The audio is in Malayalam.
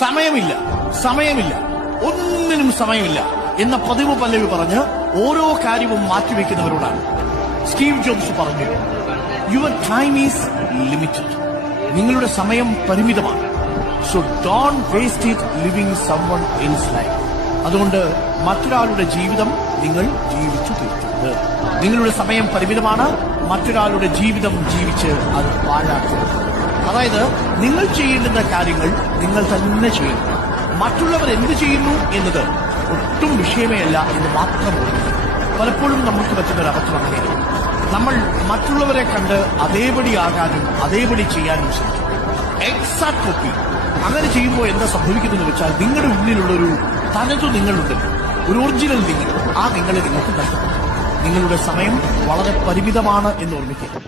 സമയമില്ല സമയമില്ല ഒന്നിനും സമയമില്ല എന്ന പതിവ് പല്ലവി പറഞ്ഞ് ഓരോ കാര്യവും മാറ്റിവെക്കുന്നവരോടാണ് സ്റ്റീവ് ജോബ്സ് പറഞ്ഞു, യുവർ ടൈം ഈസ് ലിമിറ്റഡ്. നിങ്ങളുടെ സമയം പരിമിതമാണ്. So don't waste it living someone else life. അതുകൊണ്ട് മറ്റൊരാളുടെ ജീവിതം നിങ്ങൾ ജീവിച്ചു തീർക്കരുത്. നിങ്ങളുടെ സമയം പരിമിതമാണ്. മറ്റൊരാളുടെ ജീവിതം ജീവിച്ച് അത് പാഴാക്കരുത്. അതായത് നിങ്ങൾ ചെയ്യേണ്ടുന്ന കാര്യങ്ങൾ നിങ്ങൾ തന്നെ ചെയ്യണം. മറ്റുള്ളവർ എന്ത് ചെയ്യുന്നു എന്നത് ഒട്ടും വിഷയമേ അല്ല എന്ന് മാത്രം ഓർക്കുക. പലപ്പോഴും നമുക്ക് പറ്റുന്നൊരു അബദ്ധം അങ്ങനെയാണ്. നമ്മൾ മറ്റുള്ളവരെ കണ്ട് അതേപടിയാകാനും അതേപടി ചെയ്യാനും ശ്രമിക്കും. Exact copy. അങ്ങനെ ചെയ്യുമ്പോൾ എന്താ സംഭവിക്കുന്നതെന്ന് വെച്ചാൽ നിങ്ങളുടെ ഉള്ളിലുള്ളൊരു തനതു നിങ്ങളുണ്ട്, ഒരു ഒറിജിനൽ നിങ്ങൾ. ആ നിങ്ങളെ നിങ്ങൾക്ക് നഷ്ടപ്പെടും. നിങ്ങളുടെ സമയം വളരെ പരിമിതമാണ് എന്ന് ഓർമ്മിക്കുക.